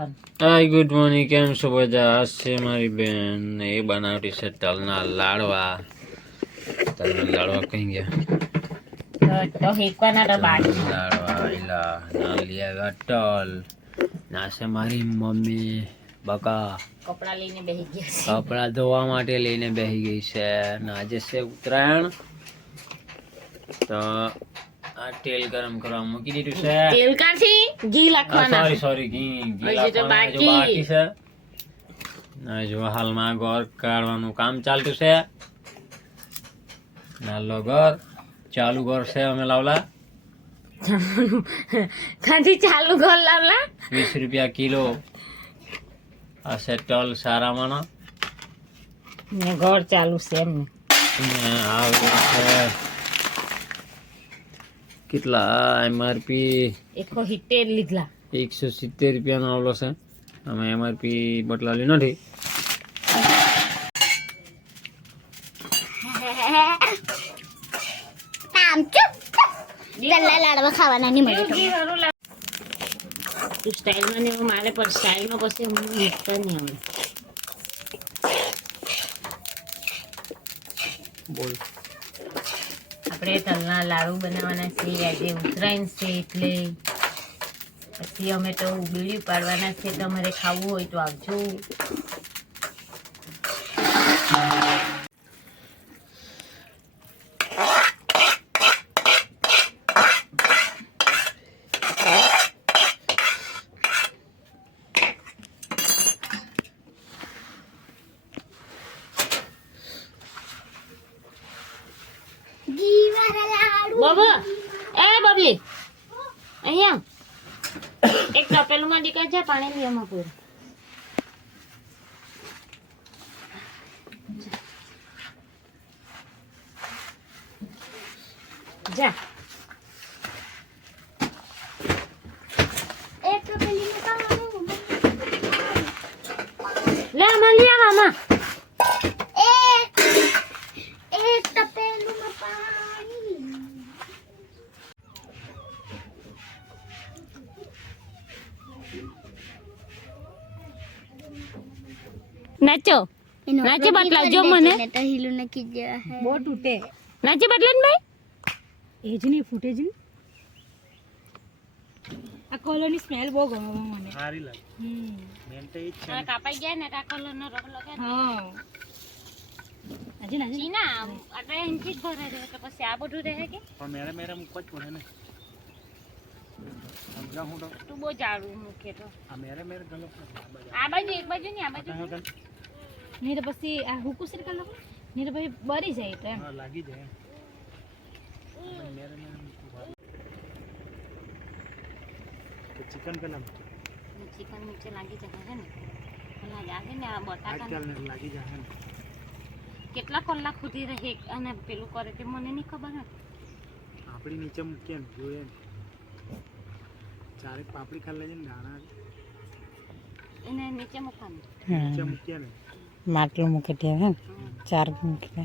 પણ hi good morning, કેમ છો બધા? આ છે મારી બેન ને એ બનાવતી છે તલના લાડવા. તલના લાડવા કઈ ગયા? તો હેકવાના તો બાકી લાડવા એલા ના લઈ આવ્યા તલ. ના છે મારી મમ્મી બકા કપડા લઈને બેસી ગયા કપડા ધોવા માટે લઈને બેસી ગઈ છે. ને આજે છે ઉત્તરાયણ, તો આ તેલ ગરમ કરવા મૂકી દીધું છે. તેલ કાથી ઘી લાખવાના. સોરી ઘી હજી તો લાખવાના હજુ બાકી છે. ના જો હાલમાં ગોર કાઢવાનું કામ ચાલતું છે. નાલો ગોર ચાલુ ગોર છે અમે લાવલા. કાથી ચાલુ ઘર લાવલા 20 રૂપિયા કિલો. આ છે તલ સારા માનો ને ઘર ચાલુ છે એમ ને આ છે કેટલા એમઆરપી 170 લીધલા 170 રૂપિયાનો આવલો છે. અમે એમઆરપી બદલાવી નથી. લાડવા ખાવાના નહીં મળે તું સ્ટાઇલમાં ને મારે પણ સ્ટાઇલમાં પછી હું મૂકતા નહીં આવડે. બોલ આપણે તલના લાડુ બનાવવાના છે. આજે ઉત્તરાયણ છે એટલે પછી અમે તો ઉબેડી પાડવાના છે. તમારે ખાવું હોય તો આવજો. બાબા એ બબલી અહીંયા એક તપેલુંમાં દીકરા જા પાણી લઈ આમાં પૂરું. જા એક તપેલીમાં પાણી લે આમાં લઈ આવ આમાં. એક તપેલુંમાં પાણી નાચો નાચે બતલાવજો મને. બહુ તૂટે નાચે બતલે ને ભાઈ એ જ નહીં ફૂટે જ નહીં. આ કલરની સ્મેલ બહુ ગમે મને. સારી લાગે. મેન તો ઈ જ છે. કાપાઈ ગયા ને આ કલરનો રંગ લગાડ. હા આજે ના આપણે એનથી જ ભરે છે તો પછી આ બધું રહે કે પણ મેરે મૂકવા જ પડે ને. સમજા હું તો તું બહુ જાડું મૂકે તો આ મેરે ગલો આ બાજુ એક બાજુ નહીં આ બાજુ નહીં તો પછી આ હુકુ સર કર લો નહીં તો પછી બરી જાય તો એમ લાગી જાય. મેરે ચિકન પેલા ચિકન નીચે લાગી જાય છે ને પેલા લાગે ને આ બટાકા લાગી જાય ને. કેટલા કલાક સુધી રહે અને પેલું કરે તે મને નહીં ખબર ને. આપણી નીચે મૂકીએ ને જોઈએ ને ચારેક પાપડી ખાઈ લેજે ને દાણા એને નીચે મૂકવાનું. નીચે મૂકીએ ને માટલું મૂકી દે હે ચાર મૂકી દે.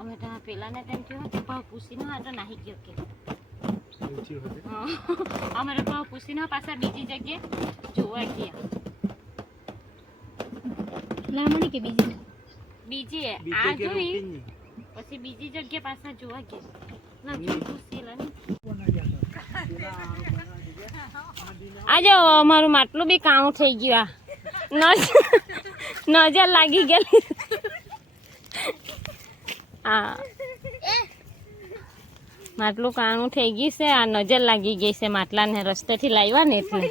અમે તો પેલાને તેમ થયું કે ભાવ પૂછીને આ તો નાહી ગયો કે અમારે ભાવ પૂછીને પાછા બીજી જગ્યાએ જોવા ગયા. લામણી કે બીજી આ જોઈ પછી બીજી જગ્યાએ પાછા જોવા ગયા. આજે અમારું માટલું બી કાણું થઈ ગયું. નજર લાગી ગયેલી. હા માટલું કાણું થઈ ગયું છે. આ નજર લાગી ગઈ છે માટલાને રસ્તેથી લાવ્યા ને એટલે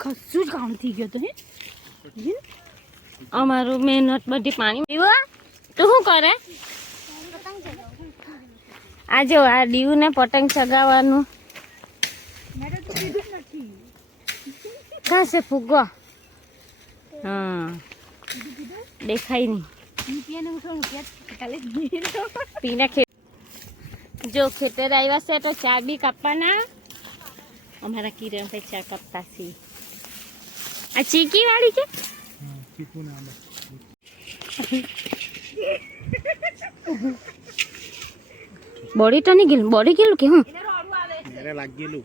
કશું જ કાણું થઈ ગયું તો હે અમારું મહેનત બધી પાણી પીવા. તું શું કરે? આજે આ દીવું ને પતંગ ચગાવવાનું ક્યાં છે ફુગ્ગો? હા દેખાય નહીં. પીને જો ખેતર આવ્યા છે તો ચા બી કાપવાના. અમારા કિરણ ભાઈ ચા કાપતા છે. આ ચીકી વાળી છે બોડી તો નહીં ગયેલું, બોડી ગયેલું કે હું લાગેલું